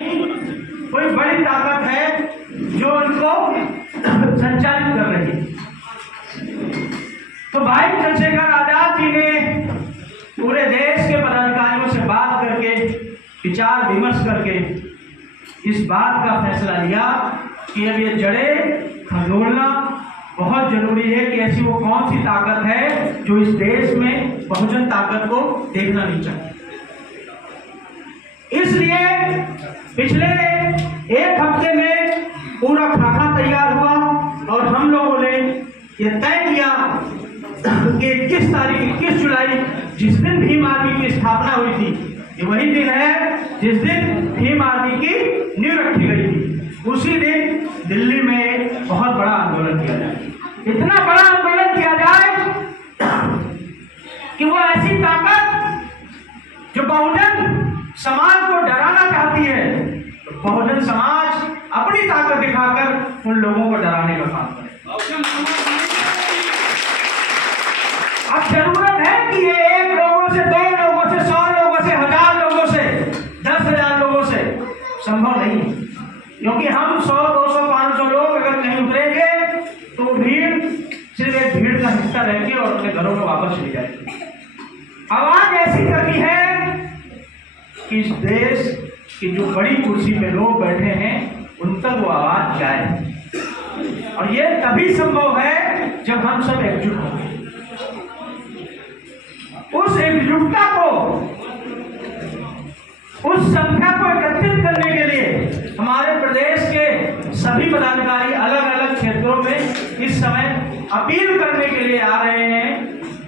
कोई बड़ी ताकत है जो उनको संचालित कर रही है। तो भाई चंद्रशेखर आजाद जी ने पूरे देश के पदाधिकारियों से बात करके, विचार विमर्श करके इस बात का फैसला लिया कि अब ये जड़ें खंगोलना बहुत जरूरी है कि ऐसी वो कौन सी ताकत है जो इस देश में बहुजन ताकत को देखना नहीं चाहती। इसलिए पिछले एक हफ्ते में पूरा खाका तैयार हुआ और हम लोगों ने ये तय किया कि 21 जुलाई जिस दिन भीम आर्मी की स्थापना हुई थी, ये वही दिन है जिस दिन भीम आर्मी की नींव रखी गई थी। उसी दिन दिल्ली में बहुत बड़ा आंदोलन किया जाए, इतना बड़ा आंदोलन किया जाए कि वो ऐसी ताकत जो बहुजन समाज को डराना चाहती है, तो बहुजन समाज अपनी ताकत दिखाकर उन लोगों को डराने का काम करे। अब जरूरत है कि ये 1 लोगों से, 2 लोगों से, 100 लोगों से, 1000 लोगों से, 10,000 लोगों से संभव नहीं है, क्योंकि हम 100, 200, 500 लोग अगर नहीं उतरेंगे तो भीड़ सिर्फ एक भीड़ का हिस्सा रहेंगे और अपने घरों में वापस चले जाएंगे। आवाज ऐसी करनी है कि इस देश की जो बड़ी कुर्सी पे लोग बैठे हैं उन तक वो आवाज जाए, और ये तभी संभव है जब हम सब एकजुट होंगे। उस एकजुटता को, उस संख्या को एकत्रित करने के लिए हमारे प्रदेश के सभी पदाधिकारी अलग अलग क्षेत्रों में इस समय अपील करने के लिए आ रहे हैं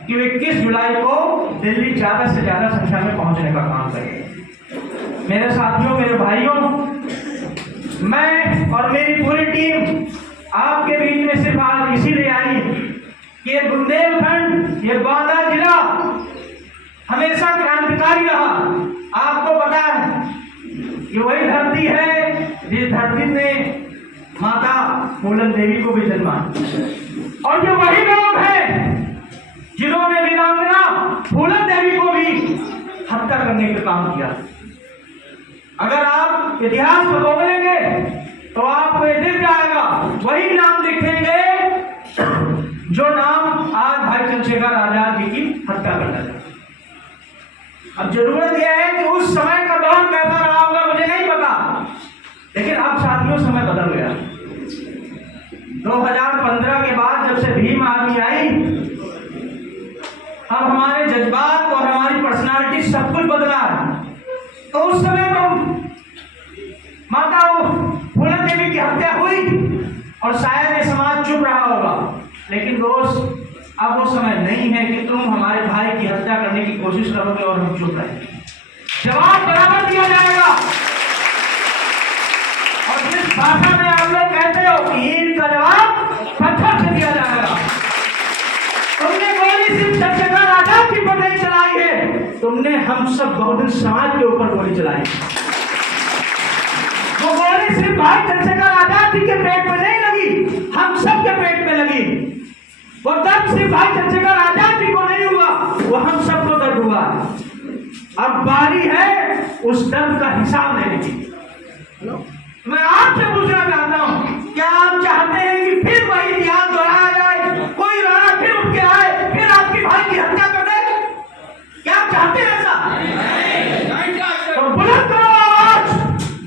कि 21 जुलाई को दिल्ली ज्यादा से ज्यादा संख्या में पहुंचने का काम करें। मेरे साथियों, मेरे भाइयों, मैं और मेरी पूरी टीम आपके बीच में सिर्फ आज इसीलिए आई कि ये बुंदेलखंड, ये बांदा जिला हमेशा क्रांतिकारी रहा। आपको पता है ये वही धरती है जिस धरती ने माता फूलन देवी को भी जन्मा, और ये वही लोग हैं जिन्होंने वीरांगना फूलन देवी को भी हत्या करने का काम किया। अगर आप इतिहास को खोलेंगे तो आपको ये दिख जाएगा, वही नाम दिखेंगे जो नाम आज भाई चंद्रशेखर आजाद जी की हत्या करना चाहते। अब जरूरत यह है कि उस समय का दौर कैसा रहा होगा मुझे नहीं पता, लेकिन अब साथियों समय बदल गया। 2015 के बाद जब से भीम आर्मी आई, अब हमारे जज्बात और हमारी पर्सनालिटी सब कुछ बदला है। तो उस समय तो माता फूलन देवी की हत्या हुई और शायद ये समाज चुप रहा होगा, लेकिन दोस्त अब वो समय नहीं है कि तुम हमारे भाई की हत्या करने की कोशिश करोगे और हम चुप रहेंगे। जवाब बराबर दिया जाएगा, और जिस भाषा में आप लोग कहते हो कि ईंट का जवाब पत्थर से दिया जाएगा। तुमने गोली सिर्फ चंद्रशेखर आजाद जी पर नहीं चलाई है, तुमने हम सब बहुजन समाज के ऊपर गोली चलाई। वो गोली सिर्फ भाई चंद्रशेखर आजाद जी के पेट में नहीं लगी, हम सब के पेट में लगी। वो दर्द सिर्फ भाई चंद्रशेखर आजाद जी को नहीं हुआ, वो हम सबको दर्द हुआ। अब बारी है उस दर्द का हिसाब लेने की। मैं आपसे पूछना चाहता हूं, क्या आप चाहते हैं कि फिर वही इतिहास दोहराया जाए, कोई राणा फिर उठ के आए, फिर आपकी भाई की हत्या कर दे? क्या आप चाहते हैं ऐसा? तो बुलंद करो आवाज,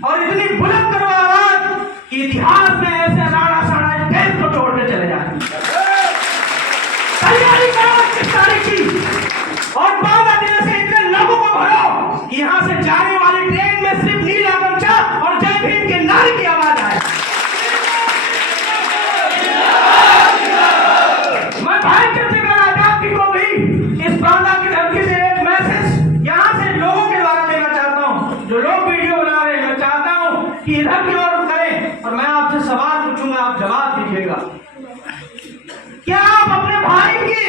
और इतनी बुलंद करो आवाज कि इतिहास में ऐसे राणा साड़ा देश को तोड़ने चले जाए। तैयारी करो 21 तारीख की, और बांदा जिले से इतने लोगों को भरो कि यहां से जाने वाली ट्रेन में सिर्फ नीला गमछा और जय भीम के नारे की आवाज आए। मैं भाई चंद्रशेखर आजाद जी को भी इस बांदा की धरती से एक मैसेज यहां से लोगों के द्वारा देना चाहता हूं। जो लोग वीडियो बना रहे हैं, मैं चाहता हूं कि इधर की ओर करें, और मैं आपसे सवाल पूछूंगा, आप जवाब दीजिएगा। क्या आप अपने भाई के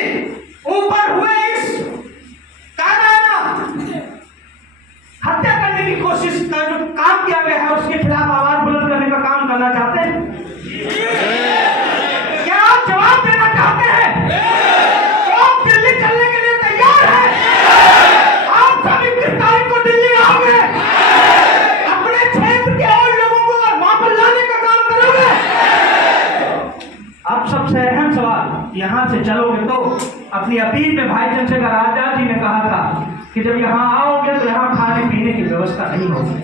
ऊपर हुए इस कायराना हत्या करने की कोशिश का जो काम किया गया है उसके खिलाफ आवाज बुलंद करने का काम करना चाहते हैं? क्या आप जवाब देना चाहते हैं? लोग दिल्ली चलने के लिए तैयार हैं? आप सब 21 तारीख को दिल्ली आओगे, अपने क्षेत्र यहाँ से चलोगे तो अपनी अपील में भाई चंद्रशेखर आजाद जी ने कहा था कि जब यहाँ आओगे तो यहाँ खाने पीने की व्यवस्था नहीं होगी।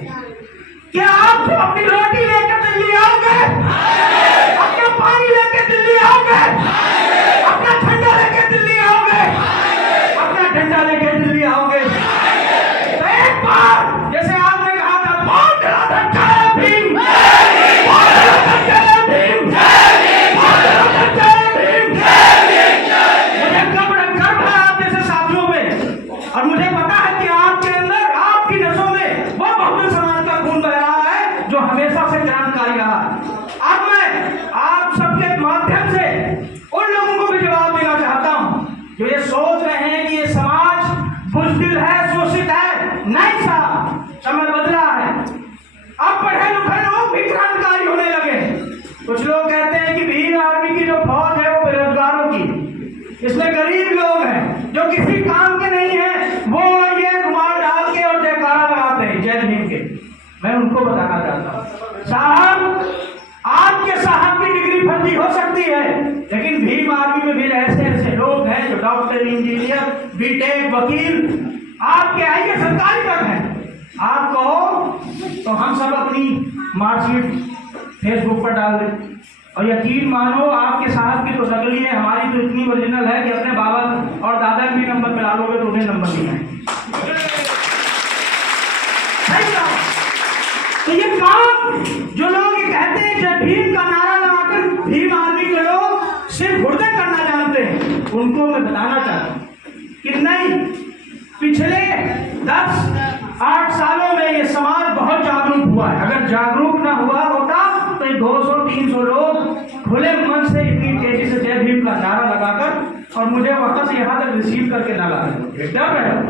क्या आप तो अपनी रोटी लेकर दिल्ली आओगे? अपना पानी लेकर दिल्ली आओगे? अपना ठंडा लेकर दिल्ली आओगे? अपना ठंडा लेकर दिल्ली आओगे? तो एक बार जैसे आपने कहा था, बहुत ज्यादा जय भीम, बहुत ज्यादा जय भीम, बहुत ज्यादा जय भीम। मुझे गर्व है आप जैसे साथियों में, और मुझे पता है कि आपके अंदर, आपकी नसों में वो बहुजन समाज का खून बह रहा है जो हमेशा से क्रांतिकारी रहा। अब मैं आप सबके माध्यम से उन लोगों को भी जवाब देना चाहता हूं जो ये सोच रहे हैं कि ये समाज बुज़दिल है, शोषित है। नहीं साहब, समय बदला है। अब पढ़े लिखे लोग भी क्रांतिकारी होने लगे। कुछ लोग कहते हैं कि भीम आर्मी की जो फौज है वो बेरोजगारों की, इसमें गरीब लोग हैं जो किसी काम के नहीं है, वो ये रुमाल डाल के और जयकारा लगाते हैं जय भीम के। मैं उनको बताना चाहता हूँ, साहब आपके साहब की डिग्री फर्जी हो सकती है, लेकिन भीम आर्मी में भी ऐसे ऐसे लोग हैं जो डॉक्टर, इंजीनियर, बीटेक, वकील, आपके आइए सरकारी तक हैं। आप कहो तो हम सब अपनी मार्कशीट फेसबुक पर डाल दें, और यकीन मानो आपके साहब की तो नकली है, हमारी तो इतनी ओरिजिनल है कि अपने बाबा और दादा भी नंबर पे डालोगे तो उन्हें नंबर नहीं आएंगे। तो ये काम जो लोग ये कहते हैं जय भीम का नारा लगाकर भीम आर्मी के लोग सिर्फ गुर्दे करना जानते हैं, उनको मैं बताना चाहता हूँ कि नहीं, पिछले 10-8 सालों में ये समाज बहुत जागरूक हुआ है। अगर जागरूक ना हुआ होता तो ये 200-300 लोग खुले मन से इतनी तेजी से जय भीम का नारा लगाकर और मुझे वहां से यहाँ तक रिसीव करके ना लाते। डर रहे हो?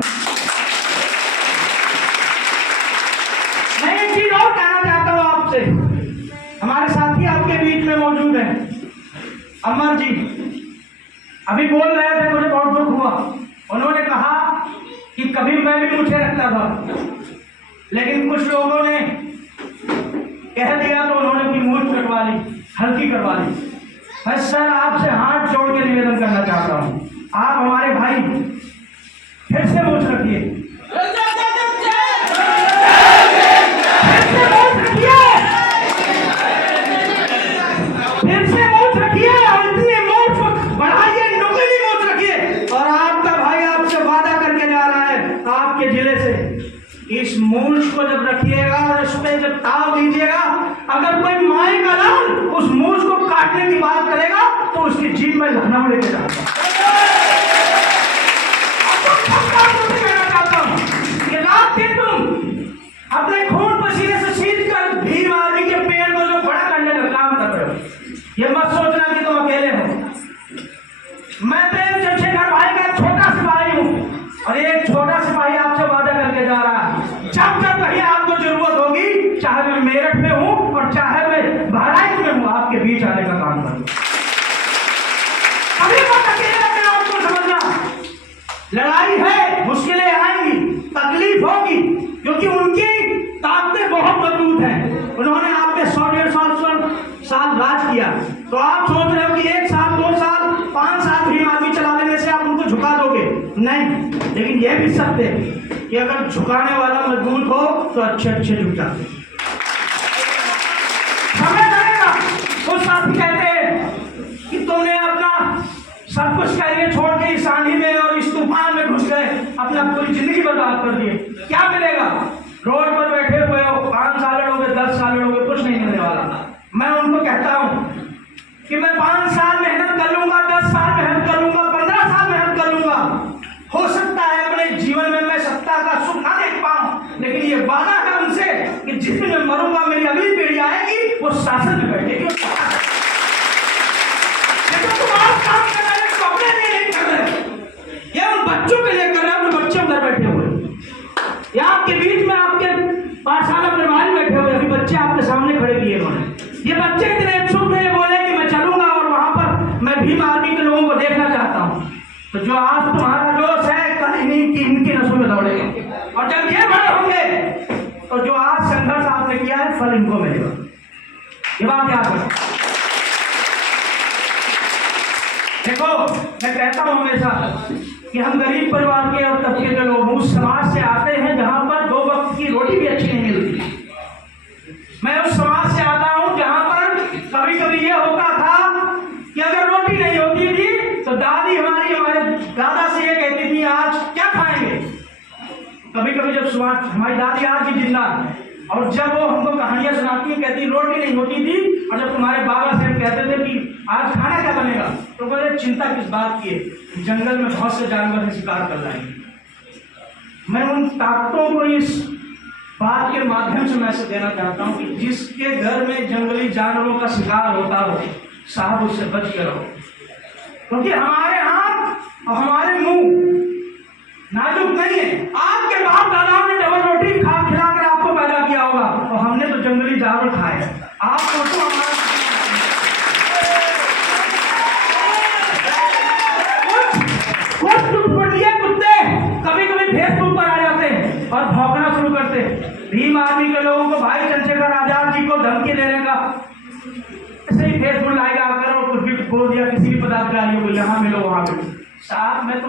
मैं एक चीज और कहना चाहता हूँ आपसे, हमारे साथी आपके बीच में मौजूद हैं, अमर जी अभी बोल रहे थे, मुझे बहुत दुख हुआ। उन्होंने कहा कि कभी मैं भी मुझे रखता था, लेकिन कुछ लोगों ने कह दिया तो उन्होंने अपनी मूंछ कटवा ली, हल्की करवा ली। मैं सर आपसे हाथ जोड़ के निवेदन करना चाहता हूँ, आप हमारे भाई फिर से मूंछ रखिए, फिर से मूंछ रखिए और इतनी मूंछ बढ़ाइए, नुकीली मूंछ रखिए। और आपका भाई आपसे वादा करके जा रहा है आपके जिले से, इस मूंछ को जब रखिएगा और इस पे जब ताव दीजिएगा, अगर कोई माए का लाल उस मूंछ को काटने की बात करेगा तो उसकी जीप में लखनऊ लेके जाऊंगा। रात दिन तुम अपने खून पसीने से सींच कर भीम आर्मी के पेड़ को जो बड़ा करने का काम कर रहे हो, ये मत सोचना कि तुम अकेले हो। मैं तो चंद्रशेखर भाई का छोटा सिपाही हूँ, और एक छोटा सिपाही आपसे वादा करके जा रहा है, जब जब कहीं आपको जरूरत होगी, चाहे मैं मेरठ में हूँ और चाहे मैं बहराइच में हूँ, आपके बीच आने का काम करूँगा। कभी मत अकेले अपने आप को समझना। लड़ाई है, मुश्किलें आएंगी, तकलीफ होगी, क्योंकि उनकी ताकतें बहुत मजबूत हैं। उन्होंने आप पे 100-150 साल राज किया, तो आप सोच रहे हो कि 1 साल, 2 साल, 5 साल भीम आर्मी चला लेने से आप उनको झुका दोगे? नहीं, लेकिन यह भी सत्य है कि अगर झुकाने वाला मजबूत हो तो अच्छे झुक जाते। समय लगेगा। कुछ साथी कहते हैं कि तुमने अपना सब कुछ करिए छोड़ के इस आंधी में और इस तूफान में घुस गए, अपना पूरी जिंदगी बर्बाद कर दिए, क्या मिलेगा? रोड पर बैठे हुए हो, 5 साल लड़ोगे, 10 साल लड़ोगे, कुछ नहीं मिलने वाला। मैं उनको कहता हूं कि मैं 5 साल मेहनत कर लूंगा, 10 साल मेहनत कर लूंगा, 15 साल मेहनत कर लूंगा। हो सकता है अपने जीवन में मैं सत्ता का सुख ना देख पाऊं, लेकिन ये वादा है उनसे कि जिस दिन मैं मरूंगा मेरी अगली पीढ़ी आएगी, वो शासन में बैठेगी। काम कर रहे हैं तो अपने लिए नहीं कर रहे, ये उन बच्चों के लिए कर रहे हैं, जो बच्चे उधर बैठे हुए, या आपके बीच में आपके पाठशाला प्रभारी बैठे हुए, अभी बच्चे आपके सामने खड़े किए उन्होंने। ये बच्चे इतने इच्छुक थे, बोले कि मैं चलूंगा और वहां पर मैं भीम आर्मी के लोगों को देखना चाहता हूं। तो जो आज तुम्हारा जोश है, कल इनकी नसों में दौड़ेगा, और जब ये बड़े होंगे तो जो आज संघर्ष आपने किया है, फल इनको मिलेगा। ये बात याद रखो। देखो, मैं कहता हूँ हमेशा कि हम गरीब परिवार के और तबके के लोग उस समाज से आते हैं जहाँ पर 2 वक्त की रोटी भी अच्छी नहीं मिलती। मैं उस समाज से आता हूँ जहाँ पर कभी कभी ये होता था कि अगर रोटी नहीं होती थी तो दादी हमारे दादा से ये कहती थी आज क्या खाएंगे। कभी कभी जब सुबह हमारी दादी आज भी जिंदा है और जब वो हमको कहानियां सुनाती है, कहती रोटी नहीं होती थी, और जब तुम्हारे बाबा से हम कहते थे कि आज खाना क्या बनेगा, तो बोले चिंता किस बात की है, जंगल में बहुत से जानवर हैं, शिकार कर लाएंगे। मैं उन ताकतों को इस बात के माध्यम से मैसेज देना चाहता हूँ कि जिसके घर में जंगली जानवरों का शिकार होता हो, साहब उससे बच के रहो, क्योंकि हमारे हाथ और हमारे मुंह नाजुक नहीं है। आपके बाप दादाओं ने डबल रोटी खिलाकर आपको पैदा किया होगा और हमने तो जंगली जानवर खाए। आप सोचो कुत्ते कभी कभी फेसबुक पर आ जाते हैं और भौंकना शुरू करते हैं। भीम आर्मी के लोगों को भाई चंद्रशेखर आजाद जी को धमकी देने का ऐसे ही फेसबुक लाएगा, अगर कुछ भी बोल दिया किसी भी पदाधिकारी को, यहाँ मिलो वहां मिलो। साहब मैं तो